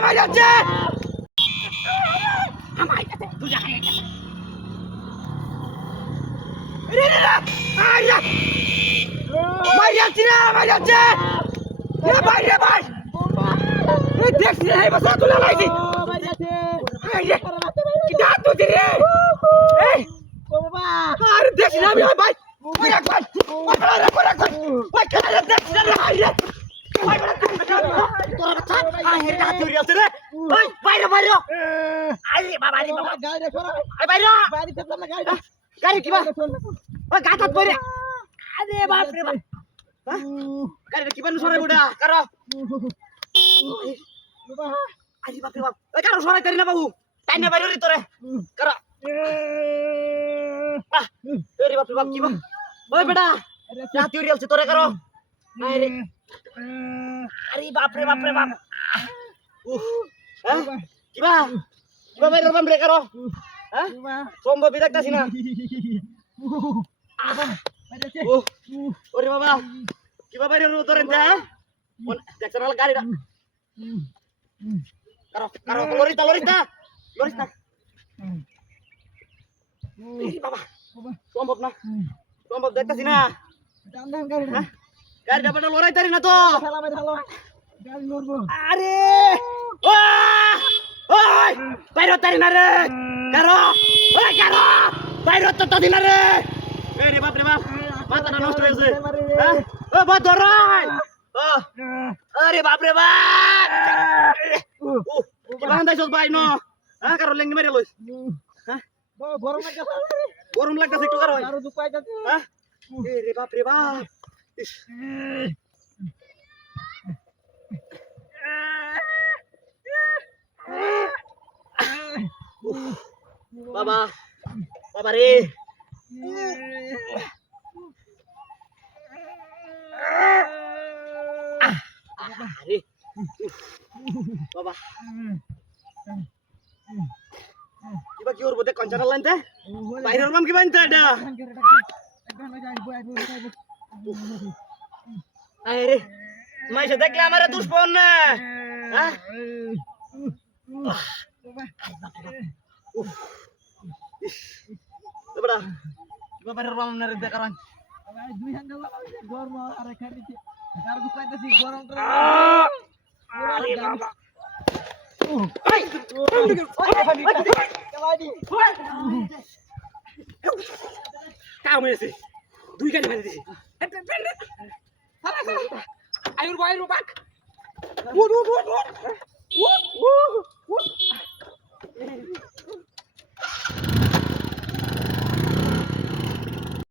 আমার যাচ্ছে আমার কাছে তুই যা রে রে আয় মাই যাচ্ছে না মাই যাচ্ছে এ ভাই রে ভাই এই দেখছি এই বসা তুলে লাইছি মাই যাচ্ছে আয় রে কি দাঁত তুই রে এই ও বাবা আরে দেখছি না আমি ভাই ওই রাখ ভাই ওই রাখ ভাই খেলা দেখছি না ভাই রে ভাই বড় তোর কথা আয় রে হাত ধরে আছে রে ওই বাইরে বাইরে আরে বাবা গাড়ি সরা আরে বাইরে গাড়ি ফেললাম না গাড়ি কি বা ওই গাতাত পড়ে আরে বাপ রে বাপ গাড়ি কি বানু সরাই বুড়া কারো বাবা আরে বাপ রে বাপ ওই কারো সরাই তারি না বাবু টাইম না বাইরে রে তোরে কারো আরে বাপ রে বাপ কি বা ওই বেটা রাত উড়ি আলছে তোরে কারো আরে আরে বাপ রে বাপ উফ হ্যাঁ কিবা বাইরে বাম রে কারো হ্যাঁ সম্ভব দেখতাছি না ওরে বাবা কিবা বাইরে ধরেন হ্যাঁ দেখছেন না গাড়িটা কারো লরিটা বাবা সম্ভব না সম্ভব দেখতাছি না গাড়িটা বেটা লড়াই তারি না তো আরে ওই বাইরে তারি না রে কারো বাইরে তো তাদি না রে রে বাপ রে বাপ মাথাটা নষ্ট হয়েছে হ্যাঁ ও বাদ ধরাই আরে বাপ রে বাপ কি বান্ধাইছস ভাই ন হ্যাঁ কারো লেঙ্গি মেরে লইস হ্যাঁ গরম লাগতাছে একটু কারো আরো দুপাই যাচ্ছে হ্যাঁ রে বাপ রে বাপ বাবা বাবা রে আরে বাবা কিবা কি করবো দেখ কঞ্চার লাইনতে বাইরে হলাম কি বানতে এটা আরে মাইসে দেখলে আমার দুষ্পন না হ্যাঁ বড়া কিবা বাইরে হলাম না রে দেখারান দুই হ্যান্ডেল গরম আর এখানে দিতে আর দুপাইতেছি গরম করে আরে বাবা এই কাম হয়েছে দুই গাড়ি মারি দিছি আয়ুর বয়ের বাক